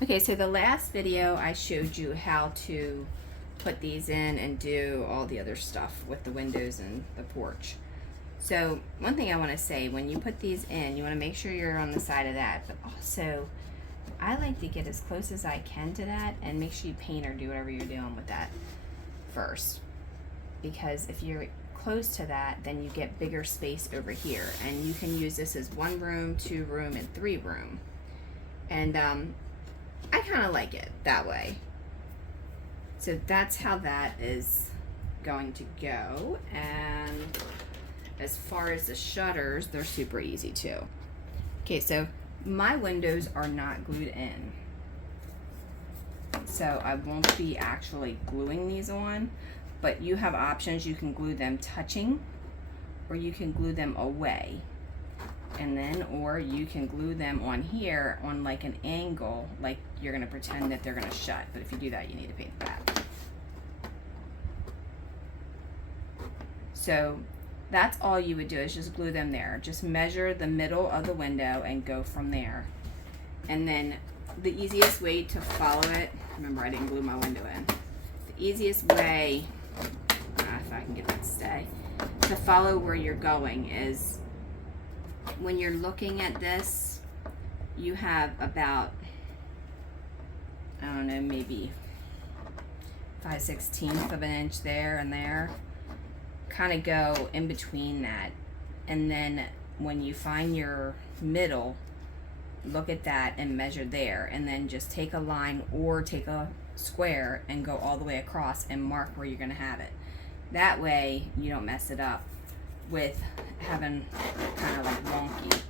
Okay, so the last video I showed you how to put these in and do all the other stuff with the windows and the porch. So one thing I want to say, when you put these in, you want to make sure you're on the side of that, but also I like to get as close as I can to that and make sure you paint or do whatever you're doing with that first. Because if you're close to that, then you get bigger space over here, and you can use this as 1 room, 2 room, and 3 room. And I kind of like it that way. So that's how that is going to go. And as far as the shutters, they're super easy too. Okay, so my windows are not glued in, so I won't be actually gluing these on, but you have options. You can glue them touching, or you can glue them away, and then or you can glue them on here on like an angle, like you're going to pretend that they're going to shut. But if you do that, you need to paint the back. So that's all you would do, is just glue them there. Just measure the middle of the window and go from there. And then the easiest way to follow it, remember I didn't glue my window in. The easiest way, if I can get that to stay, to follow where you're going is when you're looking at this, you have about, I don't know, maybe 5/16 of an inch there and there. Kind of go in between that, and then when you find your middle, look at that and measure there, and then just take a line or take a square and go all the way across and mark where you're going to have it. That way you don't mess it up with having kind of like wonky.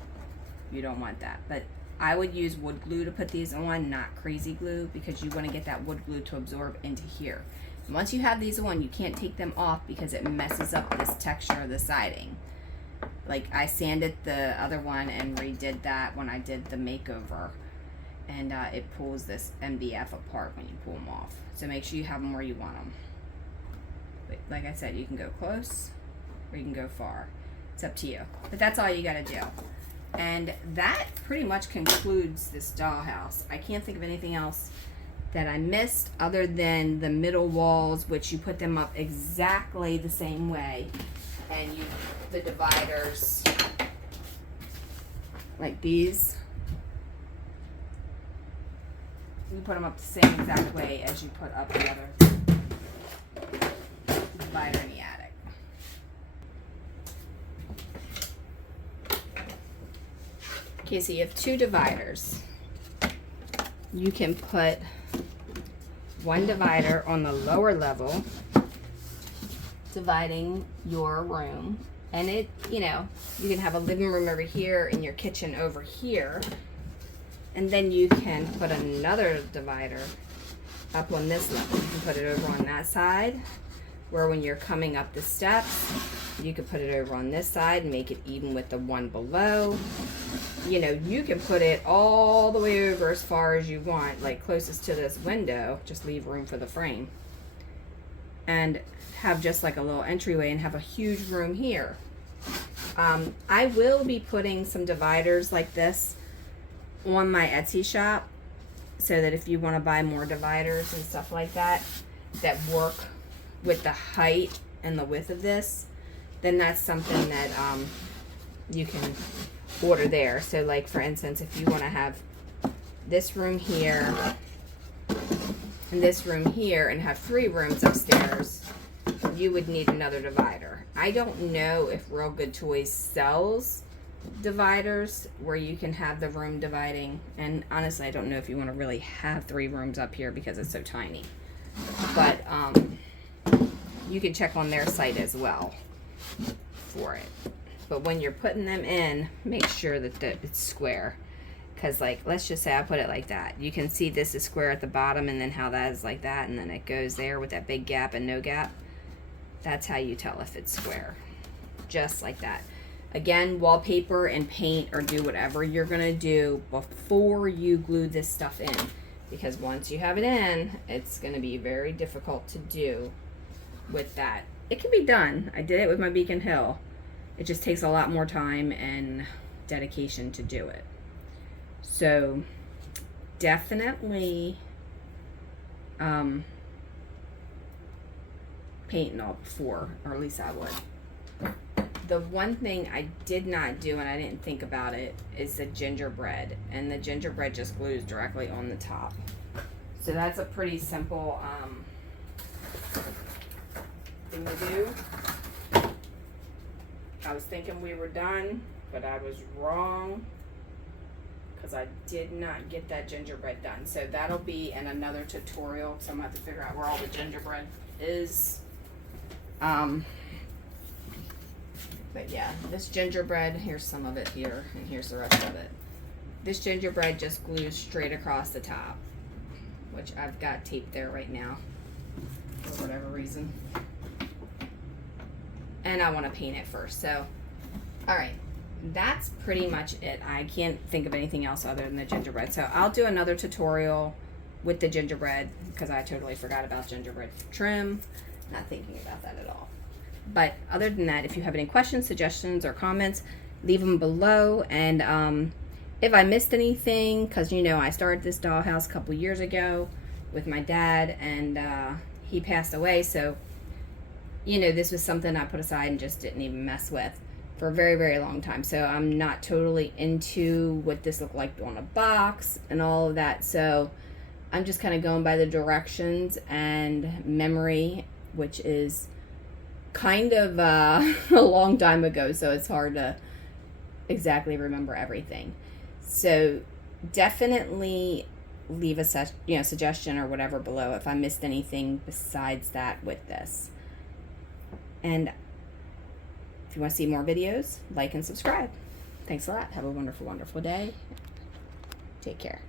You don't want that. But I would use wood glue to put these on, not crazy glue, because you want to get that wood glue to absorb into here. Once you have these on, you can't take them off because it messes up this texture of the siding. Like I sanded the other one and redid that when I did the makeover, and it pulls this MDF apart when you pull them off. So make sure you have them where you want them. But like I said, you can go close or you can go far. It's up to you. But that's all you gotta do. And that pretty much concludes this dollhouse. I can't think of anything else that I missed other than the middle walls, which you put them up exactly the same way, and you the dividers like these, you put them up the same exact way as you put up the other divider in the attic. Okay, so you have 2 dividers. You can put 1 divider on the lower level, dividing your room, and it, you know, you can have a living room over here and your kitchen over here, and then you can put another divider up on this level. You can put it over on that side, where when you're coming up the steps, you could put it over on this side and make it even with the one below. You know, you can put it all the way over as far as you want, like closest to this window, just leave room for the frame, and have just like a little entryway and have a huge room here. I will be putting some dividers like this on my Etsy shop, so that if you want to buy more dividers and stuff like that that work with the height and the width of this, then that's something that you can order there. So like for instance, if you want to have this room here and this room here and have 3 rooms upstairs, you would need another divider. I don't know if Real Good Toys sells dividers where you can have the room dividing, and honestly I don't know if you want to really have 3 rooms up here because it's so tiny, but you can check on their site as well for it. But when you're putting them in, make sure that it's square, because like let's just say I put it like that, you can see this is square at the bottom, and then how that is like that, and then it goes there with that big gap and no gap. That's how you tell if it's square, just like that. Again, wallpaper and paint, or do whatever you're gonna do before you glue this stuff in, because once you have it in, it's gonna be very difficult to do with that. It can be done. I did it with my Beacon Hill. It just takes a lot more time and dedication to do it. So definitely paint and all before, or at least I would. The one thing I did not do, and I didn't think about it, is the gingerbread. And the gingerbread just glues directly on the top. So that's a pretty simple thing to do. I was thinking we were done, but I was wrong, because I did not get that gingerbread done. So that'll be in another tutorial, so I'm going to have to figure out where all the gingerbread is. But yeah, this gingerbread, here's some of it here, and here's the rest of it. This gingerbread just glues straight across the top, which I've got taped there right now for whatever reason. And I want to paint it first. So, alright, that's pretty much it. I can't think of anything else other than the gingerbread. So I'll do another tutorial with the gingerbread, because I totally forgot about gingerbread trim. Not thinking about that at all. But other than that, if you have any questions, suggestions, or comments, leave them below. And if I missed anything, because you know I started this dollhouse a couple years ago with my dad, and he passed away, so you know this was something I put aside and just didn't even mess with for a very, very long time. So I'm not totally into what this looked like on a box and all of that. So I'm just kind of going by the directions and memory, which is kind of a long time ago, so it's hard to exactly remember everything. So definitely leave a suggestion or whatever below if I missed anything besides that with this. And if you want to see more videos, like and subscribe. Thanks a lot. Have a wonderful, wonderful day. Take care.